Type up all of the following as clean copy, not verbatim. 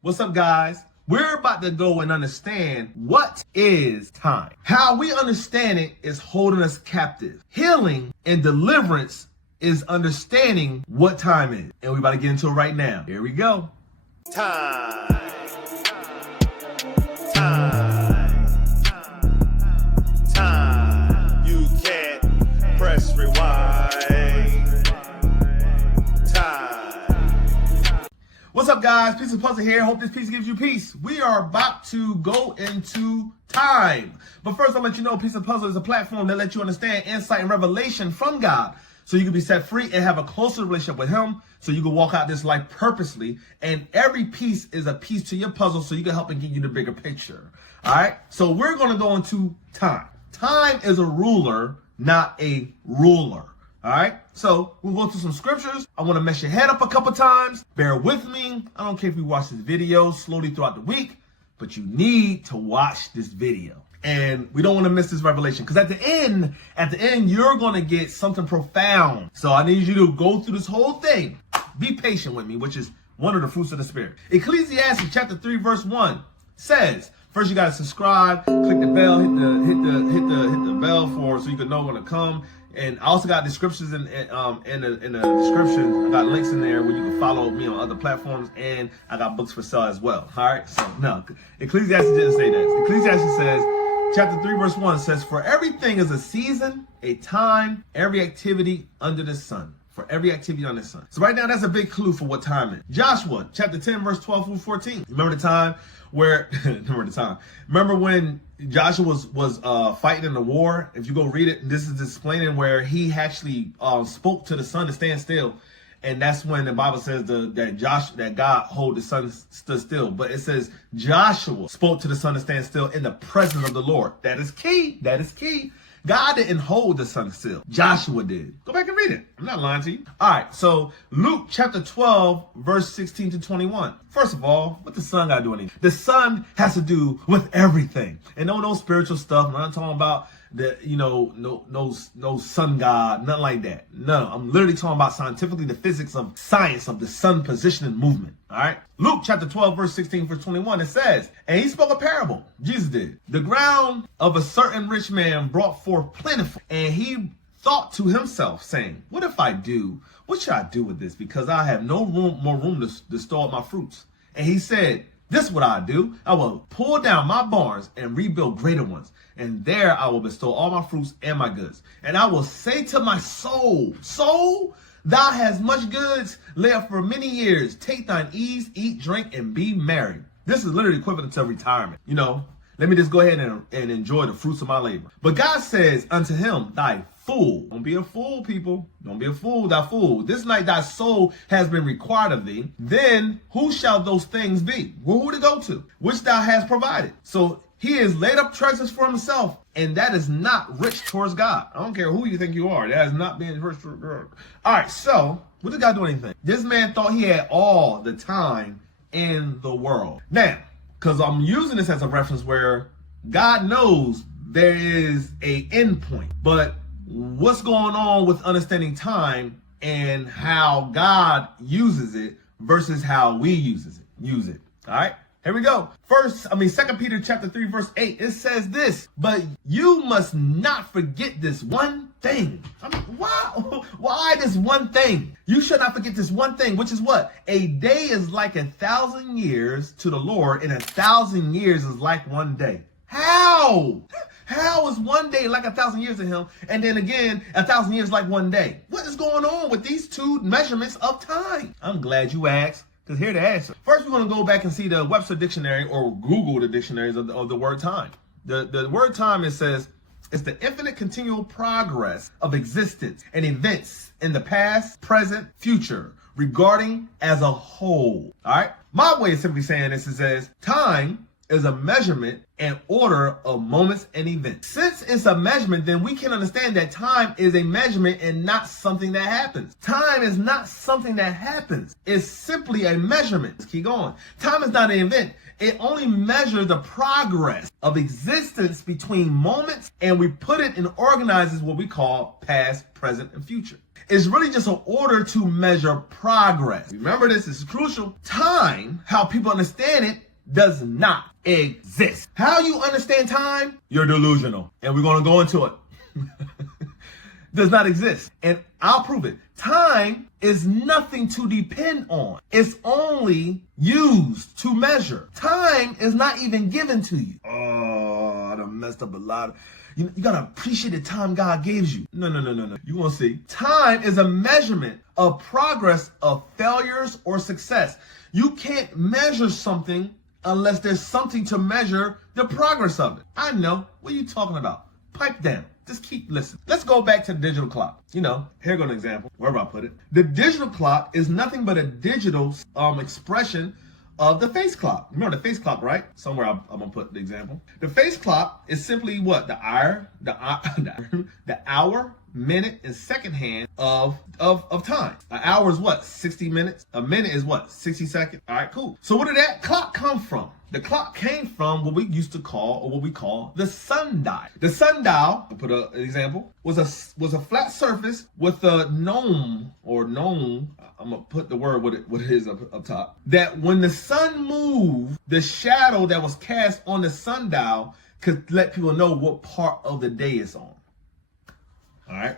What's up, guys? We're about to go and understand what is time. How we understand it is holding us captive. Healing and deliverance is understanding what time is. And we're about to get into it right now. Here we go. Time. Time. Time. You can't press rewind. Time. What's up, guys? Piece of Puzzle here. Hope this piece gives you peace. We are about to go into time. But first, I'll let you know Piece of Puzzle is a platform that lets you understand insight and revelation from God, so you can be set free and have a closer relationship with Him, so you can walk out this life purposely. And every piece is a piece to your puzzle, so you can help and get you the bigger picture. All right? So we're going to go into time. Time is a ruler, not a ruler. All right? So we'll go through some scriptures. I want to mess your head up a couple times. Bear with me. I don't care if you watch this video slowly throughout the week, but you need to watch this video. And we don't want to miss this revelation, because at the end, you're going to get something profound. So I need you to go through this whole thing. Be patient with me, which is one of the fruits of the Spirit. Ecclesiastes chapter 3, verse 1 says, first you got to subscribe, click the bell, hit the bell so you can know when to come. And I also got descriptions in the description. I got links in there where you can follow me on other platforms, and I got books for sale as well. All right. So no, Ecclesiastes didn't say that. Ecclesiastes says, chapter 3, verse 1 says, "For everything is a season, a time, every activity under the sun." For every activity under the sun. So right now, that's a big clue for what time is. Joshua chapter 10, verse 12 through 14. Remember the time where, remember when Joshua was fighting in the war? If you go read it, this is explaining where he actually spoke to the sun to stand still. And that's when the Bible says that God hold the sun stood still. But it says Joshua spoke to the sun to stand still in the presence of the Lord. That is key. That is key. God didn't hold the sun still. Joshua did. Go back and read it. I'm not lying to you. All right. So Luke chapter 12, verse 16 to 21. First of all, what the sun got to do anything? The sun has to do with everything. And no spiritual stuff. I'm not talking about no sun god, nothing like that. No, I'm literally talking about scientifically the physics of science of the sun position and movement. All right. Luke chapter 12, verse 16, verse 21, it says, "And he spoke a parable." Jesus did. "The ground of a certain rich man brought forth plentiful. And he thought to himself, saying, What if I do? What shall I do with this? Because I have no more room to store up my fruits. And he said, This is what I do. I will pull down my barns and rebuild greater ones. And there I will bestow all my fruits and my goods. And I will say to my soul, Soul, thou hast much goods laid up for many years. Take thine ease, eat, drink, and be merry." This is literally equivalent to retirement. Let me just go ahead and enjoy the fruits of my labor. But God says unto him, "Thy fool." Don't be a fool, people. Don't be a fool, thou fool. "This night thy soul has been required of thee. Then who shall those things be?" Well, who to go to? "Which thou hast provided." So he has laid up treasures for himself, and that is not rich towards God. I don't care who you think you are. That is not being rich towards God. All right, so what did God do anything? This man thought he had all the time in the world. Now, because I'm using this as a reference where God knows there is a end point, but what's going on with understanding time and how God uses it versus how we use it. All right, here we go. 2 Peter chapter 3, verse 8, it says this, "But you must not forget this one thing." Why this one thing? You should not forget this one thing, which is what? "A day is like 1,000 years to the Lord, and 1,000 years is like one day." How? How is one day like 1,000 years to him, and then again 1,000 years like one day? What is going on with these two measurements of time? I'm glad you asked, because here's the answer. First, we're going to go back and see the Webster dictionary, or Google the dictionaries of the word time. The word time, it says, it's the infinite continual progress of existence and events in the past, present, future, regarding as a whole. All right. My way of simply saying this is as time is a measurement and order of moments and events. Since it's a measurement, then we can understand that time is a measurement and not something that happens. Time is not something that happens. It's simply a measurement. Let's keep going. Time is not an event. It only measures the progress of existence between moments, and we put it and organizes what we call past, present, and future. It's really just an order to measure progress. Remember this is crucial. Time, how people understand it, does not exist. How you understand time? You're delusional. And we're going to go into it. Does not exist. And I'll prove it. Time is nothing to depend on. It's only used to measure. Time is not even given to you. Oh, I done messed up a lot. You gotta appreciate the time God gives you. No. You wanna see. Time is a measurement of progress of failures or success. You can't measure something unless there's something to measure the progress of it. I know. What are you talking about? Pipe down. Just keep listening. Let's go back to the digital clock. Here goes an example. Wherever I put it. The digital clock is nothing but a digital expression of the face clock. Remember the face clock, right? Somewhere I'm gonna put the example. The face clock is simply what? The hour, minute, and second hand of time. An hour is what? 60 minutes. A minute is what? 60 seconds. All right, cool. So where did that clock come from? The clock came from what we used to call, or what we call, the sundial. The sundial, I'll put an example, was a flat surface with a gnome. I'm gonna put the word what it is up top. That when the sun moved, the shadow that was cast on the sundial could let people know what part of the day it's on. All right.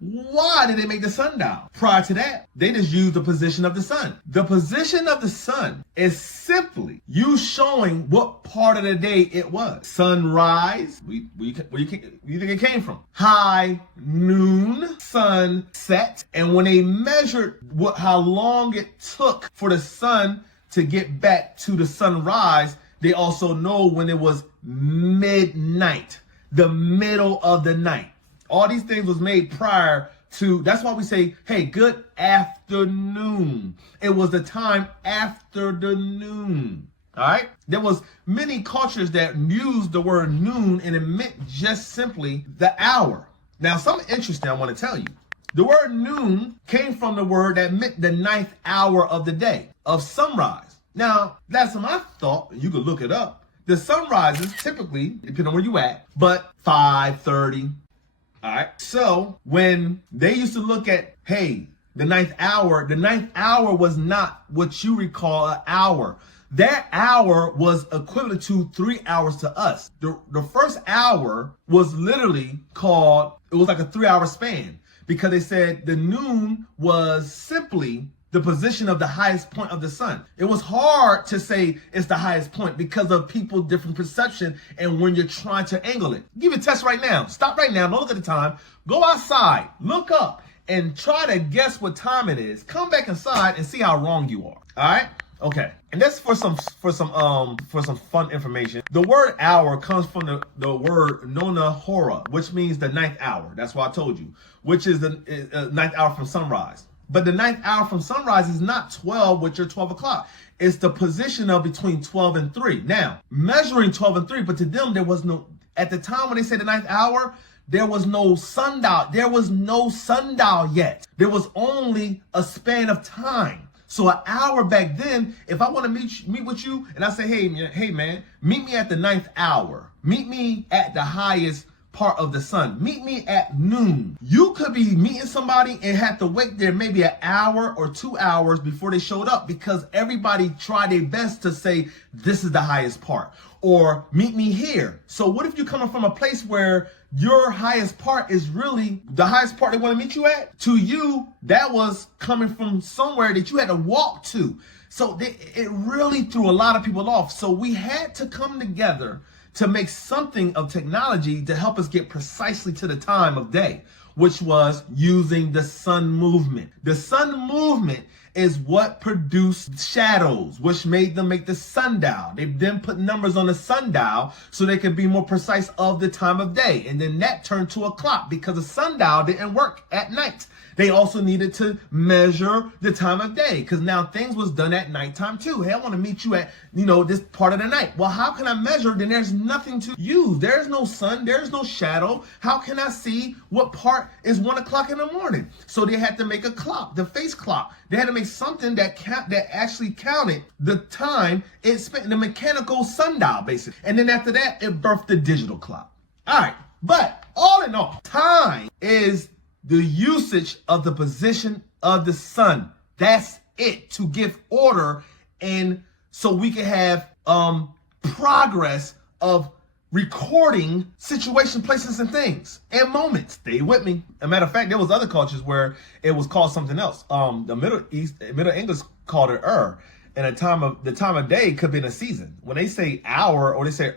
Why did they make the sundial? Prior to that, they just used the position of the sun. The position of the sun is simply you showing what part of the day it was. Sunrise, where you think it came from? High, noon, sunset. And when they measured how long it took for the sun to get back to the sunrise, they also know when it was midnight, the middle of the night. All these things was made prior to, that's why we say, hey, good afternoon. It was the time after the noon. All right. There was many cultures that used the word noon, and it meant just simply the hour. Now, something interesting I want to tell you. The word noon came from the word that meant the ninth hour of the day, of sunrise. Now, that's my thought. You could look it up. The sunrises typically, depending on where you at, but 5:30. All right. So when they used to look at, hey, the ninth hour was not what you recall an hour. That hour was equivalent to 3 hours to us. The first hour was literally called, it was like a 3-hour span, because they said the noon was simply the position of the highest point of the sun. It was hard to say it's the highest point because of people's different perception and when you're trying to angle it. Give it a test right now. Stop right now. Don't look at the time. Go outside. Look up and try to guess what time it is. Come back inside and see how wrong you are. All right? Okay. And that's for some fun information. The word hour comes from the word nona hora, which means the ninth hour. That's what I told you, which is the ninth hour from sunrise. But the ninth hour from sunrise is not 12, which are 12 o'clock. It's the position of between 12 and 3. Now, measuring 12 and 3, but to them, there was no, at the time when they said the ninth hour, there was no sundial. There was no sundial yet. There was only a span of time. So an hour back then, if I want to meet with you and I say, hey man, meet me at the ninth hour. Meet me at the highest part of the sun. Meet me at noon. You could be meeting somebody and have to wait there maybe an hour or 2 hours before they showed up, because everybody tried their best to say this is the highest part, or meet me here. So what if you're coming from a place where your highest part is really the highest part they want to meet you at? To you, that was coming from somewhere that you had to walk to. So it really threw a lot of people off. So we had to come together to make something of technology to help us get precisely to the time of day, which was using the sun movement. The sun movement is what produced shadows, which made them make the sundial. They then put numbers on the sundial so they could be more precise of the time of day. And then that turned to a clock because the sundial didn't work at night. They also needed to measure the time of day because now things was done at nighttime too. Hey, I want to meet you at, this part of the night. Well, how can I measure? Then there's nothing to use. There's no sun. There's no shadow. How can I see what part is 1 o'clock in the morning? So they had to make a clock, the face clock. They had to make something that actually counted the time it spent, the mechanical sundial, basically. And then after that, it birthed the digital clock. All right. But all in all, time is the usage of the position of the sun. That's it, to give order, and so we can have progress of recording situation, places, and things and moments. Stay with me. As a matter of fact, there was other cultures where it was called something else. The Middle English called it and the time of day could have been a season. When they say hour or they say it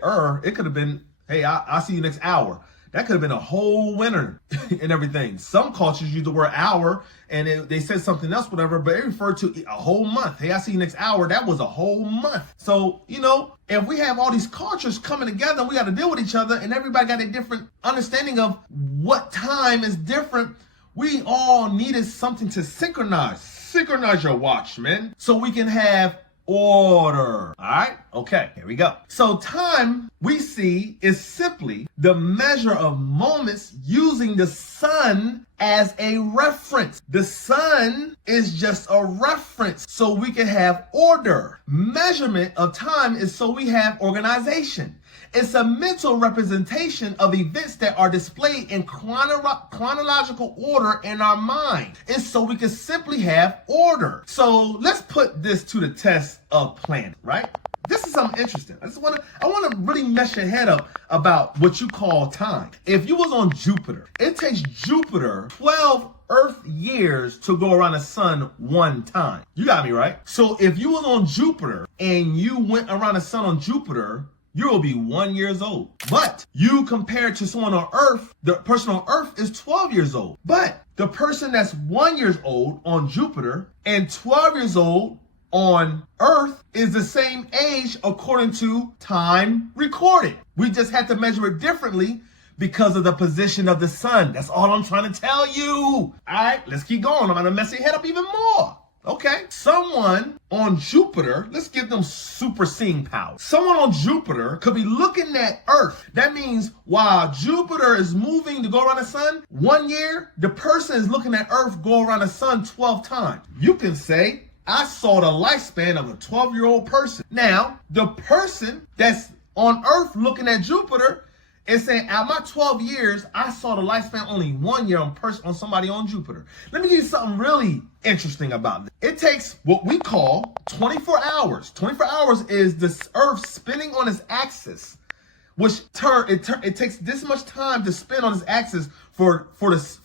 could have been, hey, I'll see you next hour. That could have been a whole winter and everything. Some cultures use the word hour and they said something else, whatever, but it referred to a whole month. Hey, I see you next hour. That was a whole month. So, if we have all these cultures coming together, we got to deal with each other, and everybody got a different understanding of what time is different. We all needed something to synchronize. Synchronize your watch, man, so we can have order. All right. Okay. Here we go. So time, we see, is simply the measure of moments using the sun as a reference. The sun is just a reference so we can have order. Measurement of time is so we have organization. It's a mental representation of events that are displayed in chronological order in our mind. It's so we can simply have order. So let's put this to the test of planning, right? This is something interesting. I want to really mess your head up about what you call time. If you was on Jupiter, it takes Jupiter 12 Earth years to go around the sun one time. You got me, right? So if you was on Jupiter and you went around the sun on Jupiter, you will be 1 year old. But you compared to someone on Earth, the person on Earth is 12 years old. But the person that's 1 year old on Jupiter and 12 years old on Earth is the same age according to time recorded. We just had to measure it differently because of the position of the sun. That's all I'm trying to tell you. All right, let's keep going. I'm going to mess your head up even more. Okay, someone on Jupiter, let's give them super seeing power. Someone on Jupiter could be looking at Earth. That means while Jupiter is moving to go around the sun, 1 year, the person is looking at Earth go around the sun 12 times. You can say, I saw the lifespan of a 12-year-old person. Now, the person that's on Earth looking at Jupiter is saying, at my 12 years, I saw the lifespan only 1 year on somebody on Jupiter. Let me give you something really interesting about this. It takes what we call 24 hours. 24 hours is the Earth spinning on its axis, which it takes this much time to spin on its axis for us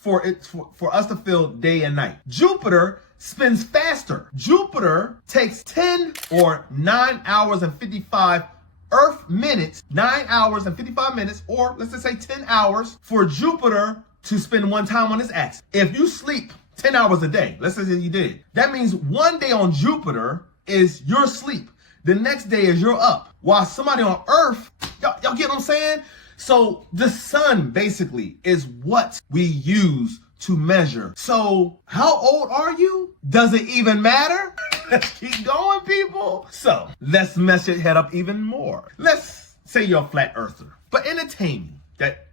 to feel day and night. Jupiter spins faster. Jupiter takes 10 or 9 hours and 55 Earth minutes, 9 hours and 55 minutes, or let's just say 10 hours for Jupiter to spend one time on its axis. If you sleep 10 hours a day, let's say you did, that means 1 day on Jupiter is your sleep. The next day is you're up. While somebody on Earth, y'all get what I'm saying? So the sun basically is what we use to measure. So how old are you? Does it even matter? Let's keep going, people. So let's mess your head up even more. Let's say you're a flat earther, but entertain that,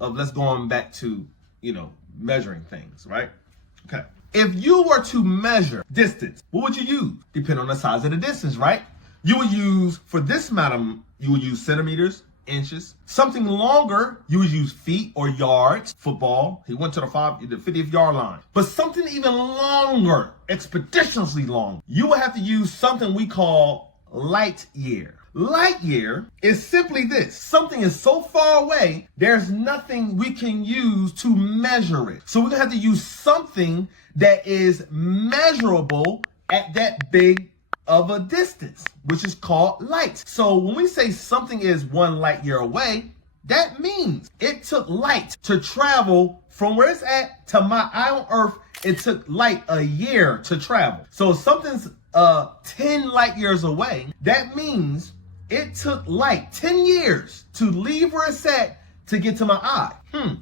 let's go on back to, measuring things, right? Okay. If you were to measure distance, what would you use? Depending on the size of the distance, right? You would use, for this amount, you would use centimeters, inches. Something longer, you would use feet or yards. Football, he went to the 50th yard line. But something even longer, expeditiously long, you would have to use something we call light year. Light year is simply this. Something is so far away, there's nothing we can use to measure it. So we're gonna have to use something that is measurable at that big of a distance, which is called light. So when we say something is 1 light year away, That means it took light to travel from where it's at to my eye on Earth. It took light a year to travel. So if something's 10 light years away, that means it took light 10 years to leave where it's at to get to my eye.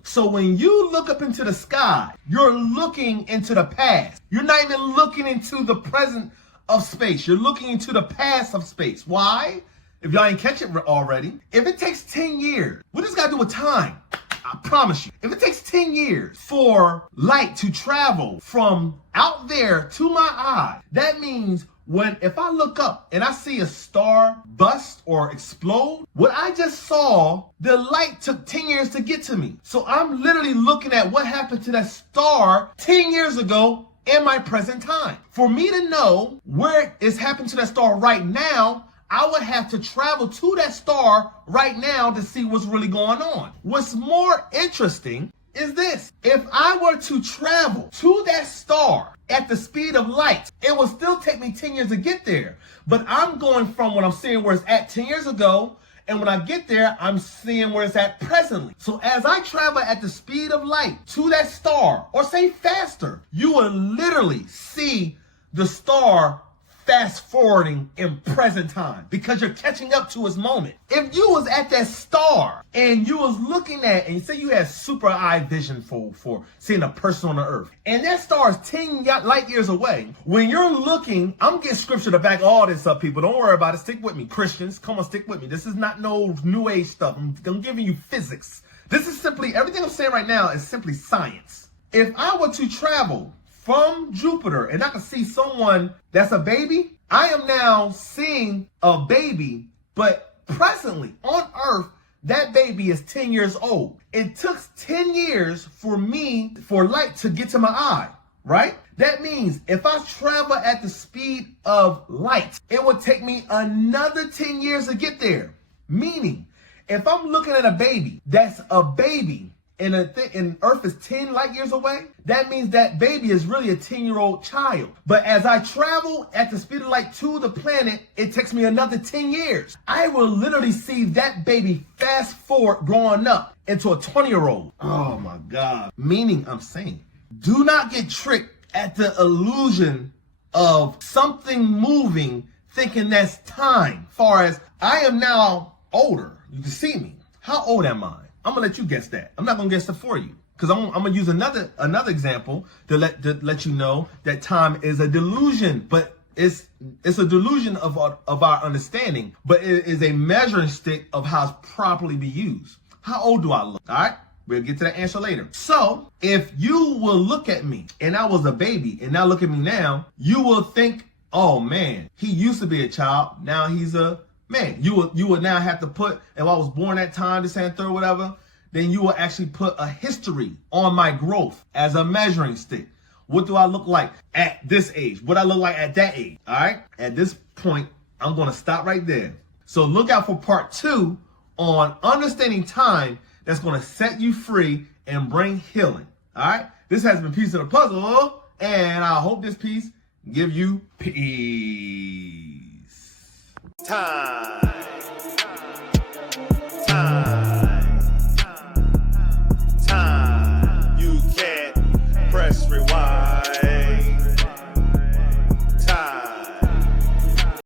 So when you look up into the sky, you're looking into the past. You're not even looking into the present of space. You're looking into the past of space. Why? If y'all ain't catch it already, if it takes 10 years, what does this got to do with time? I promise you, if it takes 10 years for light to travel from out there to my eye, that means if I look up and I see a star bust or explode, what I just saw, the light took 10 years to get to me. So I'm literally looking at what happened to that star 10 years ago in my present time. For me to know where it's happened to that star right now, I would have to travel to that star right now to see what's really going on. What's more interesting is this. If I were to travel to that star at the speed of light, it will still take me 10 years to get there. But I'm going from what I'm seeing where it's at 10 years ago, and when I get there, I'm seeing where it's at presently. So as I travel at the speed of light to that star, or say faster, you will literally see the star fast forwarding in present time because you're catching up to its moment. If you was at that star and you was looking at, and you say you had super eye vision for seeing a person on the earth, and that star is 10 light years away, when you're looking, I'm getting scripture to back all this up, people. Don't worry about it. Stick with me. Christians, come on, stick with me. This is not no new age stuff. I'm giving you physics. This is simply, everything I'm saying right now is simply science. If I were to travel from Jupiter and I can see someone that's a baby, I am now seeing a baby, but presently on Earth, that baby is 10 years old. It took 10 years for light to get to my eye, right? That means if I travel at the speed of light, it would take me another 10 years to get there. Meaning, if I'm looking at a baby, that's a baby, and Earth is 10 light years away, that means that baby is really a 10-year-old child. But as I travel at the speed of light to the planet, it takes me another 10 years. I will literally see that baby fast forward growing up into a 20-year-old. Oh my God. Meaning, I'm saying, do not get tricked at the illusion of something moving, thinking that's time. Far as I am now older, you can see me. How old am I? I'm gonna let you guess that. I'm not gonna guess it for you, because I'm gonna use another example to let you know that time is a delusion, but it's a delusion of our understanding, but it is a measuring stick of how it's properly be used. How old do I look? All right, we'll get to that answer later. So if you will look at me and I was a baby, and now look at me now, you will think, oh man, he used to be a child, now he's a man. You would now have to put, if I was born that time, this and third, whatever, then you will actually put a history on my growth as a measuring stick. What do I look like at this age? What I look like at that age? All right. At this point, I'm going to stop right there. So look out for part 2 on understanding time. That's going to set you free and bring healing. All right. This has been Piece of the Puzzle, and I hope this piece give you peace. Time.